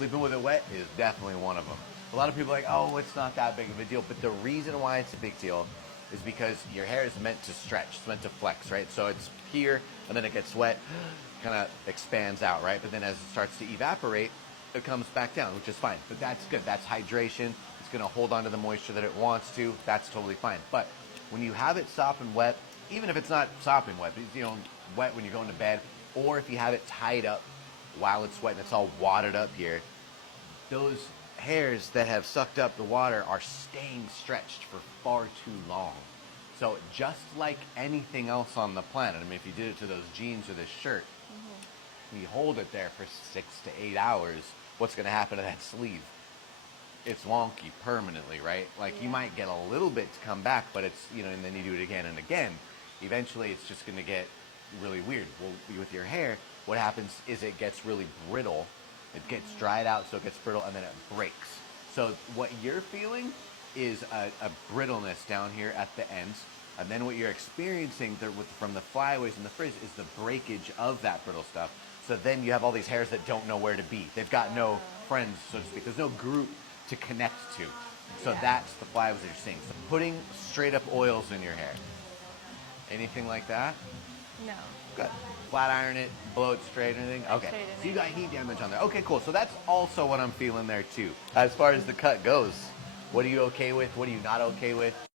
Sleeping with it wet is definitely one of them. A lot of people are like, oh, it's not that big of a deal. But the reason why it's a big deal is because your hair is meant to stretch. It's meant to flex, right? So it's here, and then it gets wet, kind of expands out, right? But then as it starts to evaporate, it comes back down, which is fine. But that's good. That's hydration. It's going to hold on to the moisture that it wants to. That's totally fine. But when you have it sopping wet, even if it's not sopping wet, but wet when you're going to bed, or if you have it tied up while it's wet and it's all wadded up here, those hairs that have sucked up the water are staying stretched for far too long. So just like anything else on the planet, I mean, if you did it to those jeans or this shirt, and you hold it there for 6 to 8 hours, what's going to happen to that sleeve? It's wonky permanently, right? Like you might get a little bit to come back, but it's, and then you do it again and again. Eventually it's just going to get really weird. Well, with your hair, what happens is it gets really brittle. It gets dried out, so it gets brittle, and then it breaks. So what you're feeling is a brittleness down here at the ends, and then what you're experiencing from the flyaways and the frizz is the breakage of that brittle stuff. So then you have all these hairs that don't know where to be. They've got no friends, so to speak. There's no group to connect to. So that's the flyaways that you're seeing. So putting straight up oils in your hair. Anything like that? No. Good. Flat iron it, blow it straight, anything? Okay. So you got heat damage on there. Okay, cool. So that's also what I'm feeling there too. As far as the cut goes, what are you okay with? What are you not okay with?